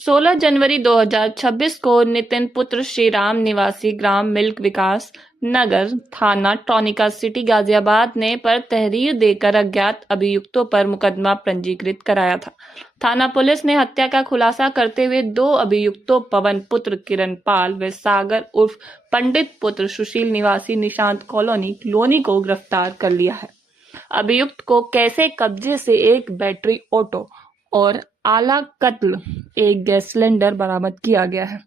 16 जनवरी 2026 को नितिन पुत्र श्रीराम निवासी ग्राम मिल्क विकास नगर थाना टॉनिका सिटी गाजियाबाद ने पर तहरीर देकर अज्ञात अभियुक्तों पर मुकदमा पंजीकृत कराया था। थाना पुलिस ने हत्या का खुलासा करते हुए 2 अभियुक्तों पवन पुत्र किरण पाल व सागर उर्फ पंडित पुत्र सुशील निवासी निशांत कॉलोनी लोनी को गिरफ्तार कर लिया है। अभियुक्त को कैसे कब्जे से एक बैटरी ऑटो और आला कत्ल एक गैस सिलेंडर बरामद किया गया है।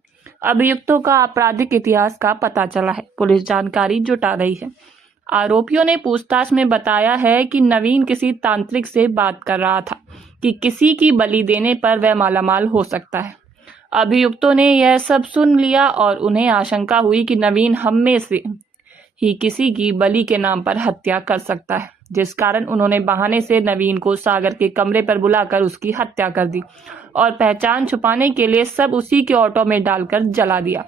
अभियुक्तों का आपराधिक इतिहास का पता चला है। पुलिस जानकारी जुटा रही है। आरोपियों ने पूछताछ में बताया है कि नवीन किसी तांत्रिक से बात कर रहा था कि किसी की बलि देने पर वह मालामाल हो सकता है। अभियुक्तों ने यह सब सुन लिया और उन्हें आशंका हुई कि नवीन हम में से ही किसी की बलि के नाम पर हत्या कर सकता है, जिस कारण उन्होंने बहाने से नवीन को सागर के कमरे पर बुलाकर उसकी हत्या कर दी और पहचान छुपाने के लिए सब उसी के ऑटो में डालकर जला दिया।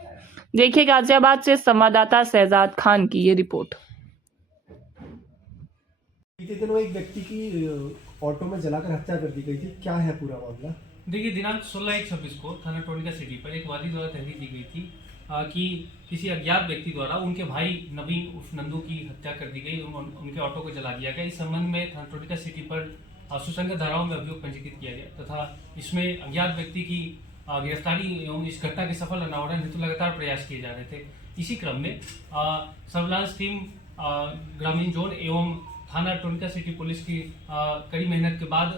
देखिए गाजियाबाद से संवाददाता शहजाद खान की ये रिपोर्ट। बीते दिनों एक व्यक्ति की ऑटो में जलाकर हत्या कर दी गई थी, क्या है पूरा मामला? देखिए, दिनांक 16/1/26 को थाना टोनिका सिटी पर एक वादी द्वारा तहरीर दी गई थी कि किसी अज्ञात व्यक्ति द्वारा उनके भाई नवीन उर्फ नंदू की हत्या कर दी गई, उनके ऑटो को जला दिया गया। इस संबंध में थाना टोनिका सिटी पर सुसंगत धाराओं में अभियोग पंजीकृत किया गया तथा इसमें अज्ञात व्यक्ति की गिरफ्तारी एवं इस घटना के सफल अनावरण हेतु लगातार प्रयास किए जा रहे थे। इसी क्रम में सर्विलांस टीम ग्रामीण जोन एवं थाना टोनिका सिटी पुलिस की कड़ी मेहनत के बाद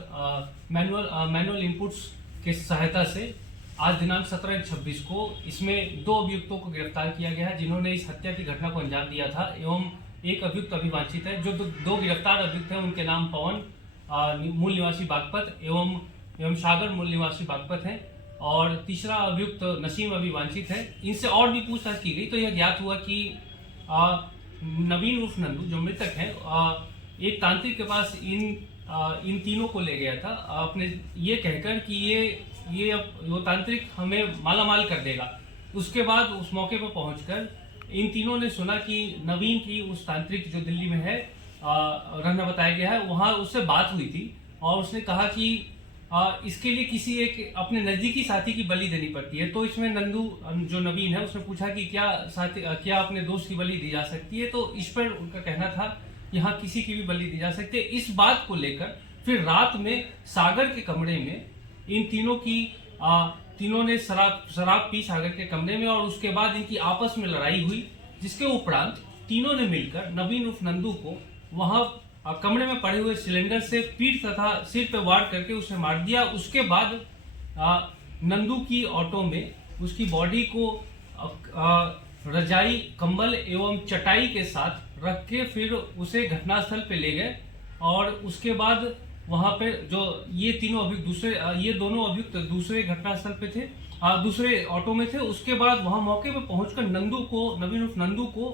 मैनुअल इनपुट्स की सहायता से आज दिनांक 17/26 को इसमें 2 अभियुक्तों को गिरफ्तार किया गया है, जिन्होंने इस हत्या की घटना को अंजाम दिया था एवं एक अभियुक्त अभिवांछित है। जो 2 गिरफ्तार अभियुक्त हैं उनके नाम पवन मूल निवासी बागपत एवं सागर मूल निवासी बागपत हैं और तीसरा अभियुक्त नसीम अभिवांछित है। इनसे और भी पूछताछ की गई तो यह ज्ञात हुआ कि नवीन उर्फ नंदू जो मृतक है एक तांत्रिक के पास इन तीनों को ले गया था अपने ये कहकर कि वो तांत्रिक हमें मालामाल कर देगा। उसके बाद उस मौके पर पहुंचकर इन तीनों ने सुना कि नवीन की उस तांत्रिक जो दिल्ली में है रहना बताया गया है, वहां उससे बात हुई थी और उसने कहा कि इसके लिए किसी एक अपने नजदीकी साथी की बलि देनी पड़ती है। तो इसमें नंदू जो नवीन है उसने पूछा कि क्या अपने दोस्त की बलि दी जा सकती है, तो इस पर उनका कहना था यहाँ किसी की भी बलि दी जा सकती है। इस बात को लेकर फिर रात में सागर के कमरे में इन तीनों ने शराब पी सागर के कमरे में और उसके बाद इनकी आपस में लड़ाई हुई, जिसके उपरांत तीनों ने मिलकर नवीन उर्फ नंदू को वहां कमरे में पड़े हुए सिलेंडर से पीठ तथा सिर पर वार करके उसे मार दिया। उसके बाद नंदू की ऑटो में उसकी बॉडी को रजाई कंबल एवं चटाई के साथ रख के फिर उसे घटनास्थल पे ले गए और उसके बाद वहां पे जो ये दोनों अभियुक्त दूसरे घटनास्थल पे थे, दूसरे ऑटो में थे। उसके बाद वहां मौके पे पहुंचकर नवीन उर्फ नंदू को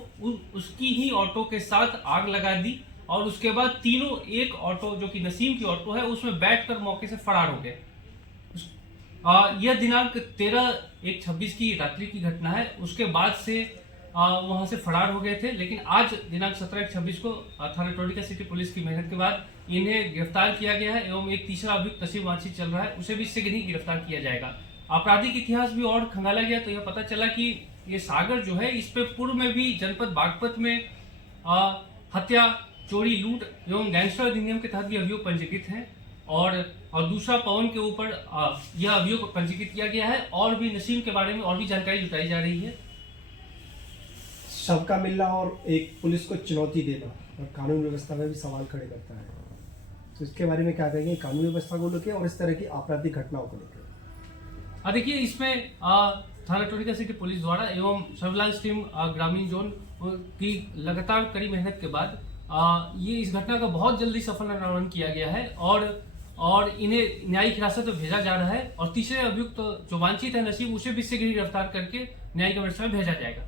उसकी ही ऑटो के साथ आग लगा दी और उसके बाद तीनों एक ऑटो जो कि नसीम की ऑटो है उसमें बैठकर मौके से फरार हो गए। यह दिनांक 13/1/26 की रात्रि की घटना है। उसके बाद से वहां से फरार हो गए थे, लेकिन आज दिनांक 17/1/26 को थाना टोनिका सिटी पुलिस की मेहनत के बाद इन्हें गिरफ्तार किया गया है एवं एक तीसरा अभियुक्त नसीम वांछित चल रहा है, उसे भी शीघ्र ही गिरफ्तार किया जाएगा। आपराधिक इतिहास भी और खंगाला गया तो यह पता चला कि ये सागर जो है इस पे पूर्व में भी जनपद बागपत में हत्या, चोरी, लूट एवं गैंगस्टर अधिनियम के तहत भी अभियोग पंजीकृत है और दूसरा पवन के ऊपर यह अभियोग पंजीकृत किया गया है और भी नसीम के बारे में और भी जानकारी जुटाई जा रही है। शव का मिलना और एक पुलिस को चुनौती देना और कानून व्यवस्था में भी सवाल खड़े करता है, तो इसके बारे में क्या कहेंगे कानून व्यवस्था को लेकर और इस तरह की आपराधिक घटनाओं को लेकर? देखिए, इसमें थाना टोनिका सिटी पुलिस द्वारा एवं सर्विलांस टीम ग्रामीण जोन की लगातार कड़ी मेहनत के बाद ये इस घटना का बहुत जल्दी सफल अनावरण किया गया है और इन्हें न्यायिक हिरासत में भेजा जा रहा है और तीसरे अभियुक्त जो वांछित है नसीब, उसे भी शीघ्र गिरफ्तार करके न्यायिक हिरासत में भेजा जाएगा।